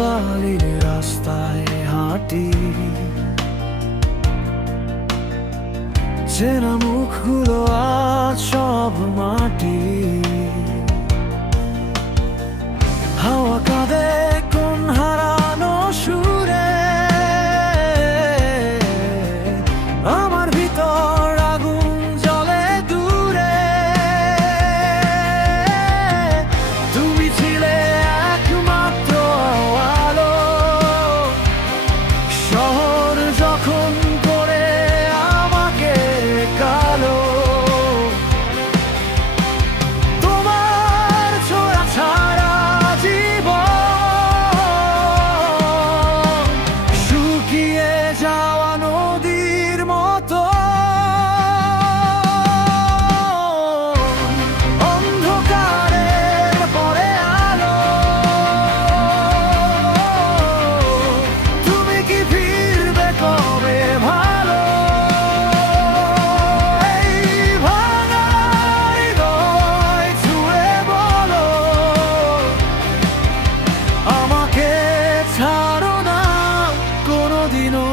বালির রাস্তায় হাঁটি, চেনা মুখগুলো আজ সব মাটি। হাওয়া কাঁদে কোন হারানো সুরে, আমার ভিতর আগুন জ্বলে দূরে। তুমি ছিলে একমাত্র আলো, শহর যখন করে আমাকে কালো। তোমার ছোঁয়া ছাড়া জীবন শুকিয়ে যাওয়া নদীর মতো। অন্ধকারের পরে আলো, তুমি কি ফিরবে কবে ভালো? এই ভাঙা হৃদয় ছুঁয়ে বলো, আমাকে ছাড়ো না কোনোদিনও।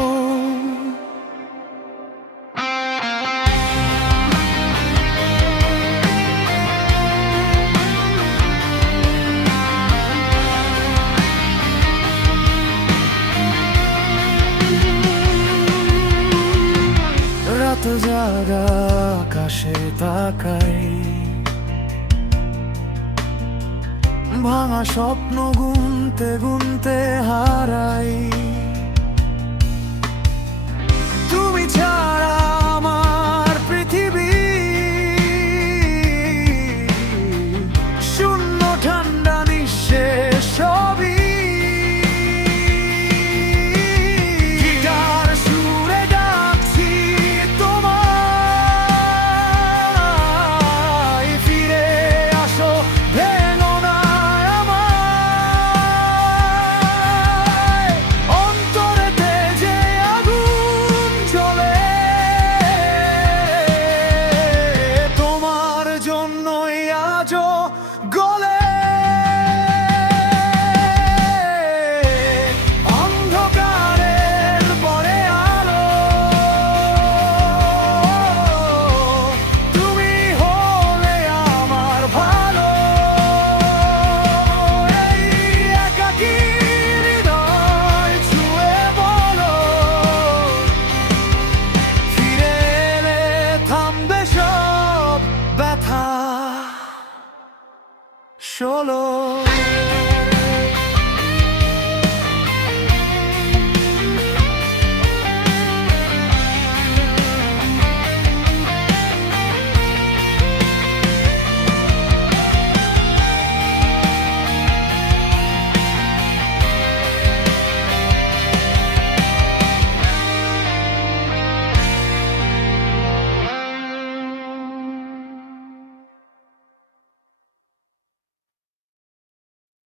রাত জাগা আকাশে তাকাই, ভাঙা স্বপ্ন গুনতে গুনতে